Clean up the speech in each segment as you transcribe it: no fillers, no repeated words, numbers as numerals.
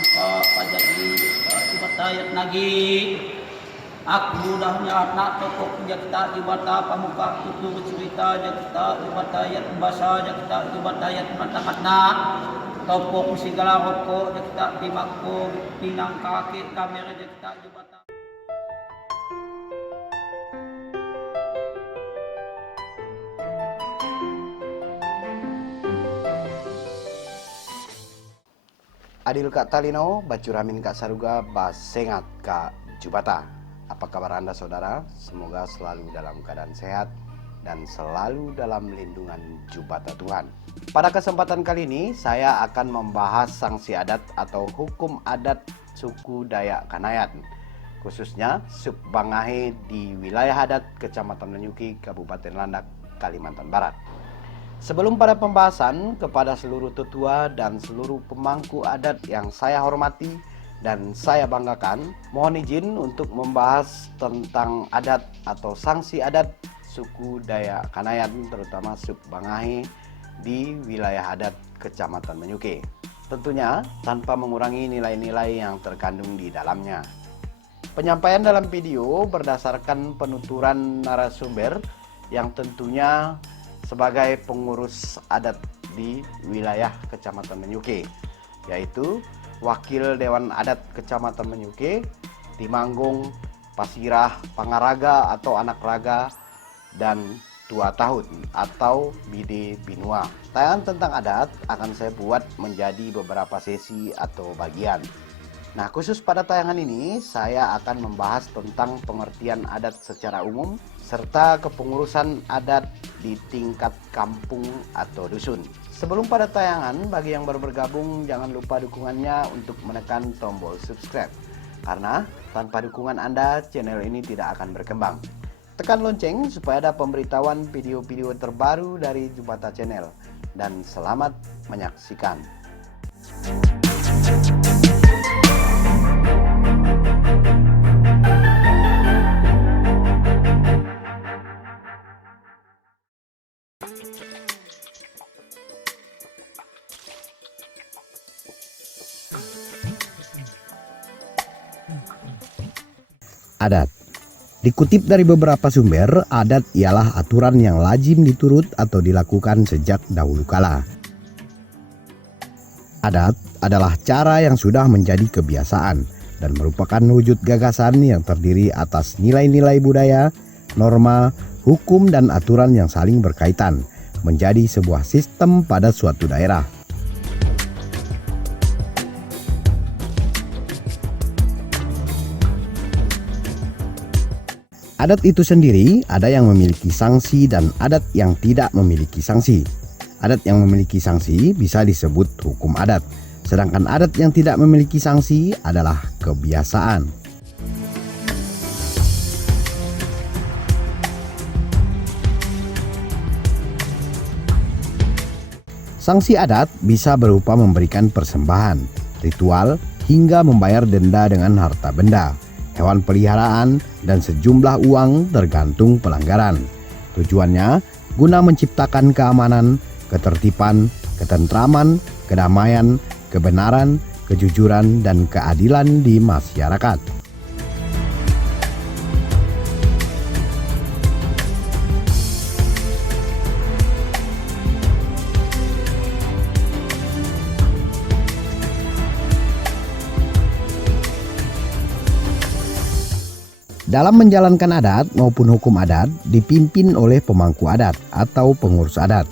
tanpa pajadi ibatayat nagi aku dahnya anak tokok jakta ibata pamuka tutur cerita jakta ibatayat bahasa jakta ibatayat mata-mata topok segala rokok jakta timako pinang kaki kamera jakta ibata. Adil Kak Talino, Bacuramin Kak Saruga, Basengat Kak Jubata. Apa kabar Anda saudara? Semoga selalu dalam keadaan sehat dan selalu dalam lindungan Jubata Tuhan. Pada kesempatan kali ini saya akan membahas sanksi adat atau hukum adat suku Dayak Kanayat, khususnya Subbangahe di wilayah adat Kecamatan Menyuki, Kabupaten Landak, Kalimantan Barat. Sebelum pada pembahasan, kepada seluruh tetua dan seluruh pemangku adat yang saya hormati dan saya banggakan, mohon izin untuk membahas tentang adat atau sanksi adat suku Dayak Kanayat, terutama Subbangahe di wilayah adat Kecamatan Menyuki. Tentunya tanpa mengurangi nilai-nilai yang terkandung di dalamnya. Penyampaian dalam video berdasarkan penuturan narasumber yang tentunya sebagai pengurus adat di wilayah Kecamatan Menyuki, yaitu Wakil Dewan Adat Kecamatan Menyuki, Timanggung, Pasirah, Pangaraga atau Anak Raga, dan Tua Tahun atau Bide Binua. Tayangan tentang adat akan saya buat menjadi beberapa sesi atau bagian. Nah, khusus pada tayangan ini saya akan membahas tentang pengertian adat secara umum serta kepengurusan adat di tingkat kampung atau dusun. Sebelum pada tayangan, bagi yang baru bergabung jangan lupa dukungannya untuk menekan tombol subscribe. Karena tanpa dukungan Anda, channel ini tidak akan berkembang. Tekan lonceng supaya ada pemberitahuan video-video terbaru dari Jubata Channel. Dan selamat menyaksikan. Adat. Dikutip dari beberapa sumber, adat ialah aturan yang lazim diturut atau dilakukan sejak dahulu kala. Adat adalah cara yang sudah menjadi kebiasaan dan merupakan wujud gagasan yang terdiri atas nilai-nilai budaya, norma, hukum dan aturan yang saling berkaitan, menjadi sebuah sistem pada suatu daerah. Adat itu sendiri ada yang memiliki sanksi dan adat yang tidak memiliki sanksi. Adat yang memiliki sanksi bisa disebut hukum adat, sedangkan adat yang tidak memiliki sanksi adalah kebiasaan. Sanksi adat bisa berupa memberikan persembahan, ritual, hingga membayar denda dengan harta benda, hewan peliharaan, dan sejumlah uang tergantung pelanggaran. Tujuannya guna menciptakan keamanan, ketertiban, ketentraman, kedamaian, kebenaran, kejujuran, dan keadilan di masyarakat. Dalam menjalankan adat maupun hukum adat dipimpin oleh pemangku adat atau pengurus adat.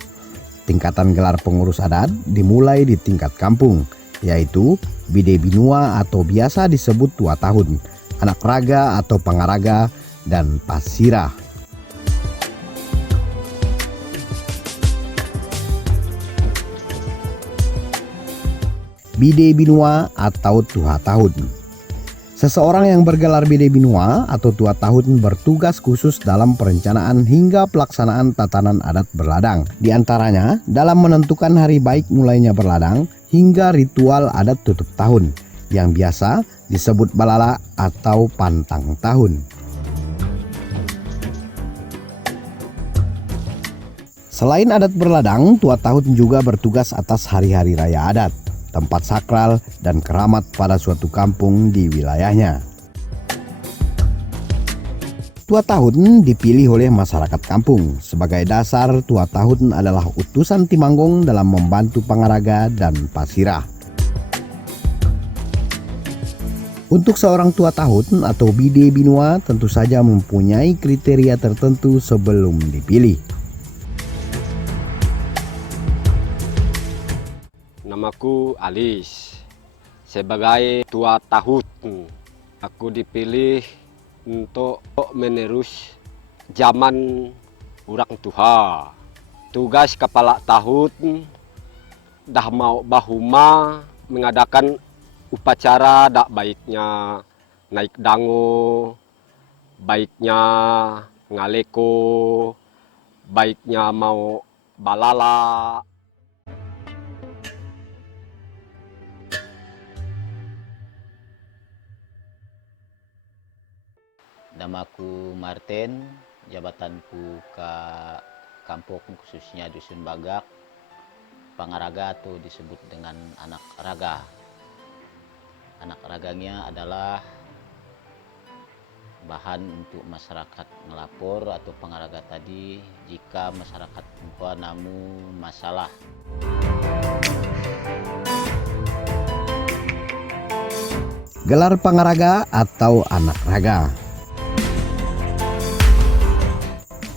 Tingkatan gelar pengurus adat dimulai di tingkat kampung, yaitu Bide Binua atau biasa disebut Tua Tahun, Anak Raga atau Pangaraga, dan Pasirah. Bide Binua atau Tua Tahun. Seseorang yang bergelar Bide Binua atau Tua Tahun bertugas khusus dalam perencanaan hingga pelaksanaan tatanan adat berladang. Di antaranya dalam menentukan hari baik mulainya berladang hingga ritual adat tutup tahun yang biasa disebut balala atau pantang tahun. Selain adat berladang, Tua Tahun juga bertugas atas hari-hari raya adat. tempat sakral dan keramat pada suatu kampung di wilayahnya. Tua tahun dipilih oleh masyarakat kampung. Sebagai dasar, tua tahun adalah utusan Timanggong dalam membantu Pangaraga dan Pasirah. Untuk seorang tua tahun atau bide binua tentu saja mempunyai kriteria tertentu sebelum dipilih. Namaku Alis. Sebagai tua tahun, aku dipilih untuk menerus zaman orang tua. Tugas kepala tahun dah mau bahuma mengadakan upacara, dak baiknya naik dango, baiknya ngaleko, baiknya mau balala. Namaku Martin, jabatanku ke kampung khususnya Dusun Bagak, Pangaraga atau disebut dengan anak raga. Anak raganya adalah bahan untuk masyarakat ngelapor atau Pangaraga tadi jika masyarakat mempunyai namu masalah. Gelar Pangaraga atau anak raga.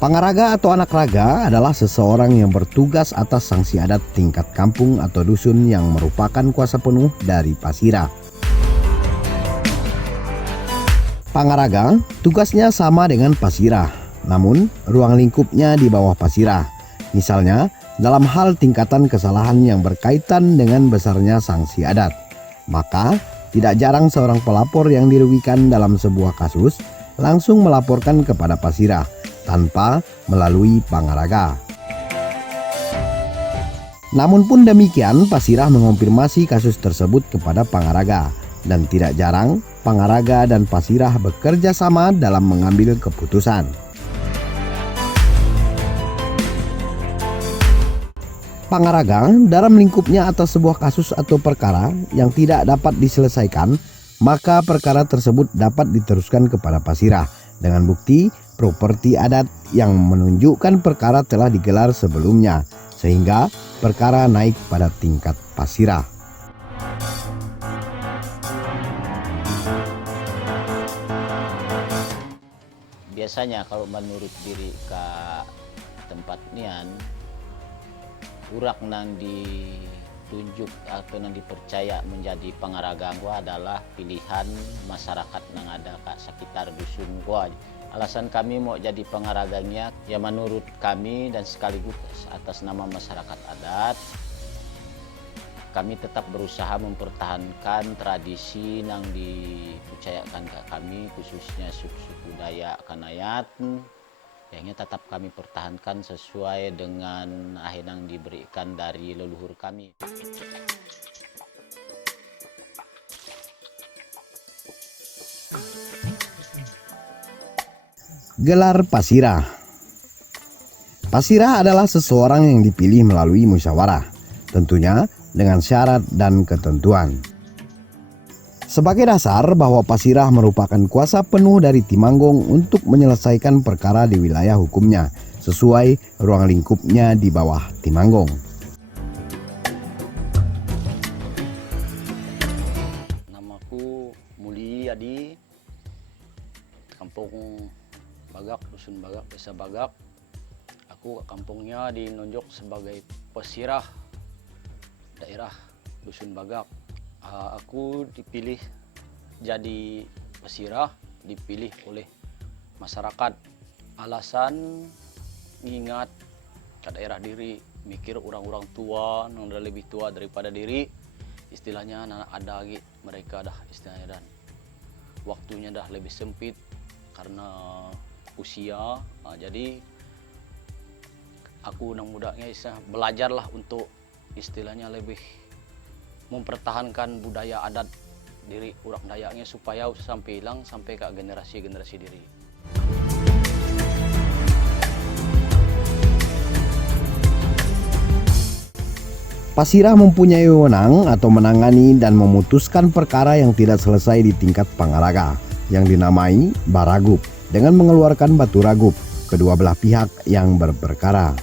Pangaraga atau anak raga adalah seseorang yang bertugas atas sanksi adat tingkat kampung atau dusun yang merupakan kuasa penuh dari Pasirah. Pangaraga tugasnya sama dengan Pasirah, namun ruang lingkupnya di bawah Pasirah. Misalnya, dalam hal tingkatan kesalahan yang berkaitan dengan besarnya sanksi adat. Maka, tidak jarang seorang pelapor yang dirugikan dalam sebuah kasus langsung melaporkan kepada Pasirah tanpa melalui Pangaraga. Namun pun demikian, Pasirah mengonfirmasi kasus tersebut kepada Pangaraga dan tidak jarang Pangaraga dan Pasirah bekerja sama dalam mengambil keputusan. Pangaraga dalam lingkupnya atas sebuah kasus atau perkara yang tidak dapat diselesaikan, maka perkara tersebut dapat diteruskan kepada Pasirah dengan bukti properti adat yang menunjukkan perkara telah digelar sebelumnya, sehingga perkara naik pada tingkat Pasirah. Biasanya kalau menurut diri ke tempat nian, urak nang ditunjuk atau nang dipercaya menjadi Pangaraga gua adalah pilihan masyarakat nang ada ke sekitar dusun gua. Alasan kami mau jadi pengaraganya ya menurut kami dan sekaligus atas nama masyarakat adat, kami tetap berusaha mempertahankan tradisi yang dipercayakan ke kami khususnya suku Dayak Kanayat, yang tetap kami pertahankan sesuai dengan yang diberikan dari leluhur kami. Gelar Pasirah. Pasirah adalah seseorang yang dipilih melalui musyawarah, tentunya dengan syarat dan ketentuan. Sebagai dasar bahwa Pasirah merupakan kuasa penuh dari Timanggong untuk menyelesaikan perkara di wilayah hukumnya sesuai ruang lingkupnya di bawah Timanggong. Namaku Muli Adi, kampung Bagak, Dusun Bagak, Desa Bagak. Aku kampungnya dinunjuk sebagai Pasirah daerah Dusun Bagak. Aku dipilih jadi Pasirah, dipilih oleh masyarakat. Alasan ngingat ke daerah diri, mikir orang-orang tua, yang udah lebih tua daripada diri, istilahnya ada lagi mereka dah istilahnya dan waktunya dah lebih sempit karena usia. Jadi aku nang mudanya belajarlah untuk istilahnya lebih mempertahankan budaya adat diri orang Dayaknya supaya sampai hilang sampai ke generasi-generasi diri. Pasirah mempunyai wewenang atau menangani dan memutuskan perkara yang tidak selesai di tingkat pangaraga yang dinamai baragub dengan mengeluarkan batu ragub kedua belah pihak yang berperkara.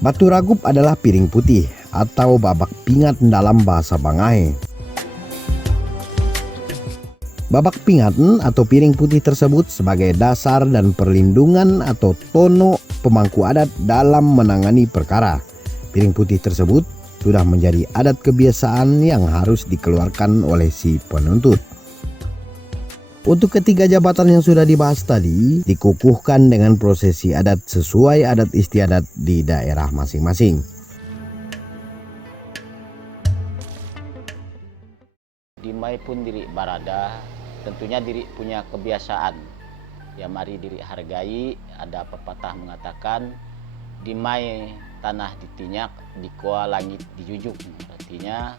Batu ragub adalah piring putih atau babak pingat dalam bahasa Bangahe. Babak pingat atau piring putih tersebut sebagai dasar dan perlindungan atau tono pemangku adat dalam menangani perkara. Piring putih tersebut sudah menjadi adat kebiasaan yang harus dikeluarkan oleh si penuntut. Untuk ketiga jabatan yang sudah dibahas tadi dikukuhkan dengan prosesi adat sesuai adat istiadat di daerah masing-masing. Dimai pun diri barada, tentunya diri punya kebiasaan. Ya mari diri hargai, ada pepatah mengatakan dimai tanah ditinyak, dikoa langit dijujuk. Artinya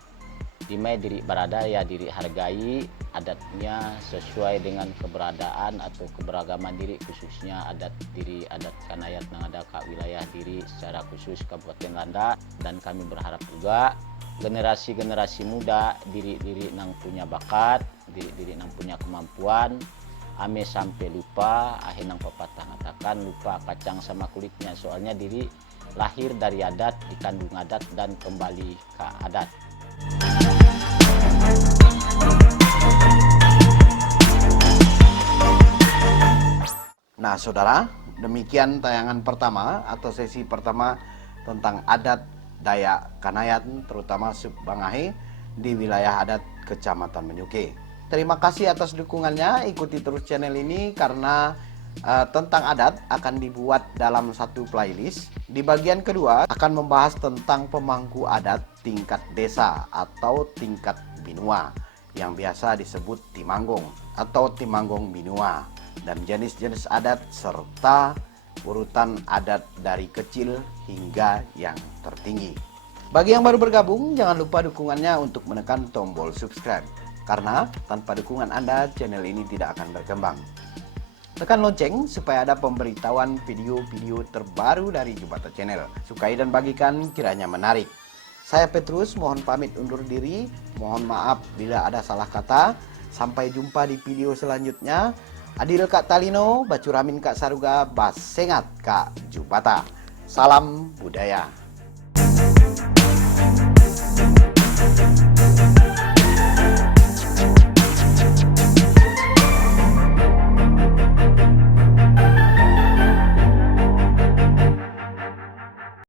dimai diri barada ya diri hargai, adatnya sesuai dengan keberadaan atau keberagaman diri, khususnya adat diri adat Kanayat yang ada ke wilayah diri secara khusus Kabupaten Landa. Dan kami berharap juga generasi-generasi muda, diri-diri nang punya bakat, diri-diri nang punya kemampuan, ame sampai lupa, nang pepatah mengatakan lupa kacang sama kulitnya. Soalnya diri lahir dari adat, dikandung adat, dan kembali ke adat. Nah saudara, demikian tayangan pertama atau sesi pertama tentang adat Dayak Kanayat terutama sub Bangahe di wilayah adat Kecamatan Menyuke. Terima kasih atas dukungannya, ikuti terus channel ini karena tentang adat akan dibuat dalam satu playlist. Di bagian kedua akan membahas tentang pemangku adat tingkat desa atau tingkat binua yang biasa disebut Timanggong atau Timanggong Binua, dan jenis-jenis adat serta urutan adat dari kecil hingga yang tertinggi. Bagi yang baru bergabung, jangan lupa dukungannya untuk menekan tombol subscribe, karena tanpa dukungan Anda, channel ini tidak akan berkembang. Tekan lonceng supaya ada pemberitahuan video-video terbaru dari Jubata Channel. Sukai dan bagikan kiranya menarik. Saya Petrus, mohon pamit undur diri. Mohon maaf bila ada salah kata. Sampai jumpa di video selanjutnya. Adil Kak Talino, Bacuramin Kak Saruga, Basengat Kak Jubata. Salam budaya.